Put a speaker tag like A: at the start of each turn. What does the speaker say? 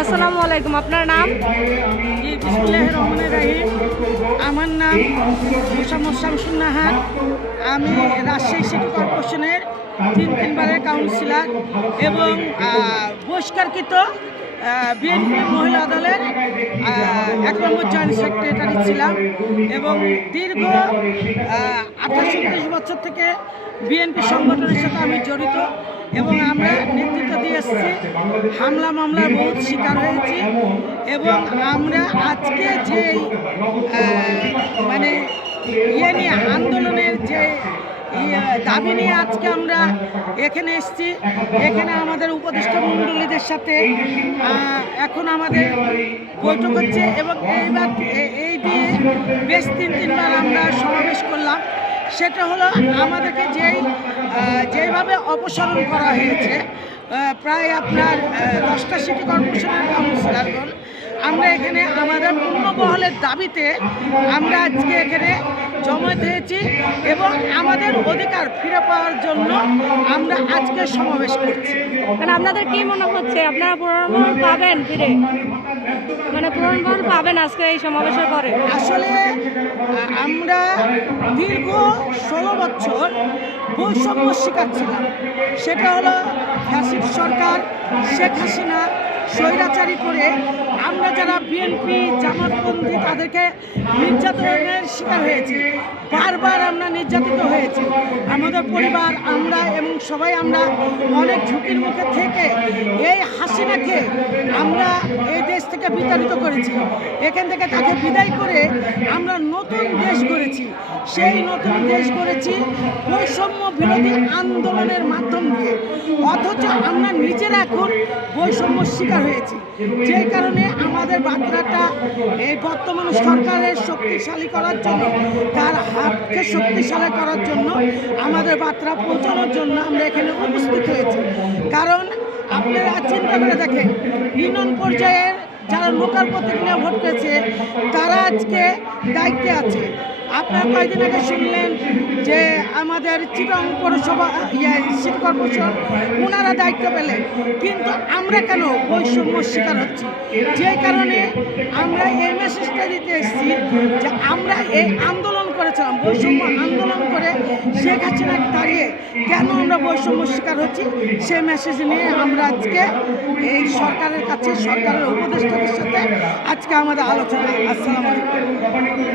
A: আসসালামু আলাইকুম আপনার নাম?
B: আমার নাম মোসাম্মদ শামসুন নাহার আমি রাজশাহী সিটি তিন তিনবারের কাউন্সিলর এবং বহিষ্কারকৃত বিএনপি মহিলা দলের এক নম্বর জয়েন্ট সেক্রেটারি ছিলাম এবং দীর্ঘ আঠাশ উনত্রিশ বছর থেকে বিএনপি সংগঠনের সাথে আমি জড়িত এবং আমরা নেতৃত্ব দিয়ে এসেছি। হামলা মামলার বহুত শিকার হয়েছি এবং আমরা আজকে যে মানে ইয়ে নিয়ে আন্দোলনের যে দাবি নিয়ে আজকে আমরা এখানে এসেছি। এখানে আমাদের উপদেষ্টা মণ্ডলীদের সাথে এখন আমাদের বৈঠক হচ্ছে এবং এইবার এই দিয়ে বেশ তিন তিনবার আমরা সমাবেশ করলাম। সেটা হলো আমাদেরকে যেই যেভাবে অপসারণ করা হয়েছে প্রায় আপনার দশটা সিটি কর্পোরেশনের কাউন্সিলরগণ, আমরা এখানে আমাদের পূর্ণবহলের দাবিতে আমরা আজকে এখানে জমায়েত হয়েছি এবং আমাদের অধিকার ফিরে পাওয়ার জন্য আমরা আজকে সমাবেশ করছি।
A: মানে আপনাদের কি মনে হচ্ছে? আপনারা পুনর্বল পাবেন ফিরে? মানে পুনর্বল পাবেন আজকে এই সমাবেশের পরে?
B: আসলে আমরা দীর্ঘ ষোলো বছর বৈষম্য শিকার ছিলাম। সেটা হলো ফ্যাসিড সরকার শেখ হাসিনা স্বৈরাচারী করে আমরা যারা বিএনপি জামাতপন্থী তাদেরকে নির্যাতনের শিকার হয়েছি। বারবার আমরা নির্যাতিত হয়েছি। আমাদের পরিবার, আমরা এবং সবাই আমরা অনেক ঝুঁকির মুখে থেকে এই হাসিনাকে আমরা এই থেকে বিতাড়িত করেছি। এখান থেকে তাকে বিদায় করে আমরা নতুন দেশ গড়েছি। সেই নতুন দেশ করেছি বৈষম্য বিরোধী আন্দোলনের মাধ্যম দিয়ে। অথচ আমরা নিজেরা এখন বৈষম্য শিকার হয়েছি। যে কারণে আমাদের বার্তাটা এই বর্তমান সরকারের শক্তিশালী করার জন্য, তার হাতকে শক্তিশালী করার জন্য আমাদের বার্তা পৌঁছানোর জন্য আমরা এখানে উপস্থিত হয়েছি। কারণ আপনারা চিন্তা করে দেখেন, ইউনিয়ন পর্যায়ের যারা লোকাল প্রতিক্রিয়া ভোট পেয়েছে, তারা আজকে দায়িত্বে আছে। আপনার কয়েকদিন আগে শুনলেন যে আমাদের চিটং পৌরসভা ইয়ে সিটি কর্পোরেশন ওনারা দায়িত্ব পেলেন। কিন্তু আমরা কেন বৈষম্য শিকার হচ্ছি? যে কারণে আমরা এই মেসেজটা দিতে এসেছি যে আমরা এই আন্দোলন করেছিলাম, বৈষম্য আন্দোলন শেখ হাসিনা দাঁড়িয়ে কেন আমরা বৈষম্য শিকার হচ্ছি? সেই মেসেজ নিয়ে আমরা আজকে এই সরকারের কাছে, সরকারের উপদেষ্টাদের সাথে আজকে আমাদের আলোচনা। আসসালাম আলাইকুম।